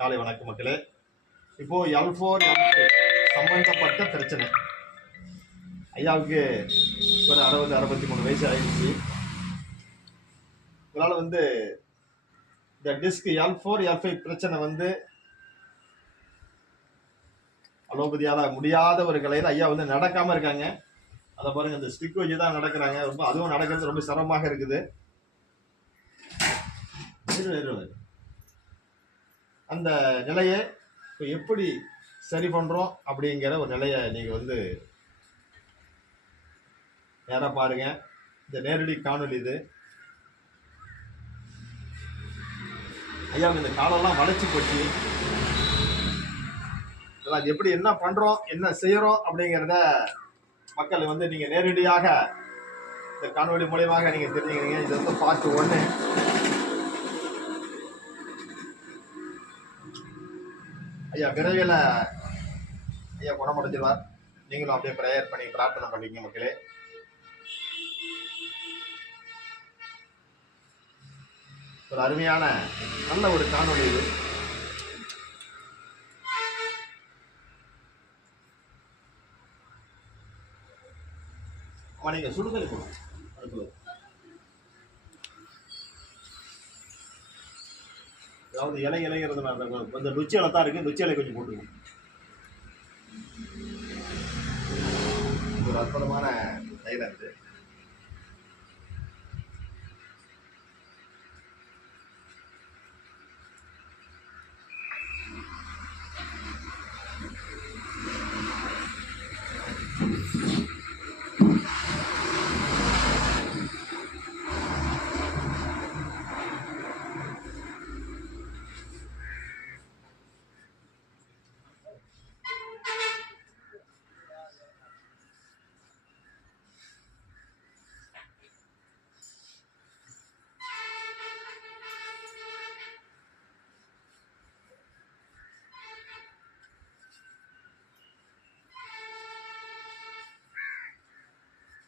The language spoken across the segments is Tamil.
காலை வணக்கம் மக்களே. இப்போ L4 L5 சம்பந்தப்பட்ட பிரச்சனை. ஐயாவுக்கு ஒரு 60-63 வயசு ஆயிடுச்சு. இதனால இந்த டிஸ்க் L4 L5 பிரச்சனை அலோபதியால முடியாத ஒரு கலையில ஐயா நடக்காம இருக்காங்க. அதை பாருங்க, இந்த ஸ்டிக் வச்சு தான் நடக்கிறாங்க. அதுவும் நடக்கிறது ரொம்ப சிரமமாக இருக்குது. அந்த நிலையை இப்போ எப்படி சரி பண்றோம் அப்படிங்கிற ஒரு நிலையை நீங்க நேரா பாருங்க. இந்த நேரடி காணொலி இது. ஐயா இந்த காலெல்லாம் வளைச்சு போச்சு. அது எப்படி என்ன பண்றோம் என்ன செய்யறோம் அப்படிங்கிறத மக்கள் நீங்க நேரடியாக இந்த காணொலி மூலமாக நீங்க தெரிஞ்சுக்கிறீங்க. இது பார்ட் 1. ஐயா விரைவில் ஐயா குணமடைஞ்சிருவார். நீங்களும் அப்படியே ப்ரேயர் பண்ணி பிரார்த்தனை பண்ணிங்க மக்களே. ஒரு அருமையான நல்ல ஒரு காணொலி இது. நீங்க சுடுதல் கொடுங்க. அதாவது இலைங்கிறது கொஞ்சம் ருச்சி இலை தான் இருக்கு. ருச்சி இலை கொஞ்சம் போட்டுருங்க. ஒரு அற்புதமான தைலம் இது.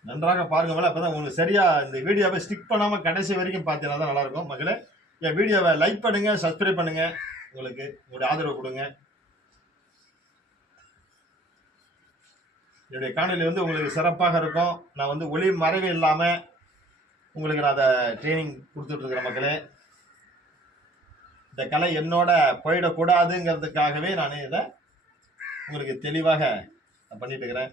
நன்றாக பாருங்க மேலே. அப்பதான் உங்களுக்கு சரியா இந்த வீடியோவை ஸ்டிக் பண்ணாம கடைசி வரைக்கும் பார்த்தீங்கன்னா தான் நல்லா இருக்கும் மக்களே. என் வீடியோவை லைக் பண்ணுங்க, சப்ஸ்கிரைப் பண்ணுங்க, உங்களுடைய ஆதரவு கொடுங்க. என்னுடைய காணொலி உங்களுக்கு சிறப்பாக இருக்கும். நான் ஒளி மறைவு இல்லாம உங்களுக்கு நான் அதை ட்ரைனிங் கொடுத்துட்டு இருக்கிறேன் மக்களே. இந்த கலை என்னோட போயிடக்கூடாதுங்கிறதுக்காகவே நான் இதை உங்களுக்கு தெளிவாக பண்ணிட்டு இருக்கிறேன்.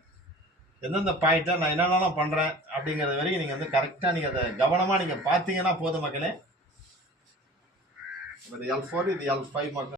எந்தெந்த பாயிண்ட்டை நான் என்னென்னலாம் பண்ணுறேன் அப்படிங்கிறது வரைக்கும் நீங்கள் கரெக்டாக நீங்கள் அதை கவனமாக நீங்கள் பார்த்தீங்கன்னா போதும் மக்களே. இது L4 இது L5 மக்கள்.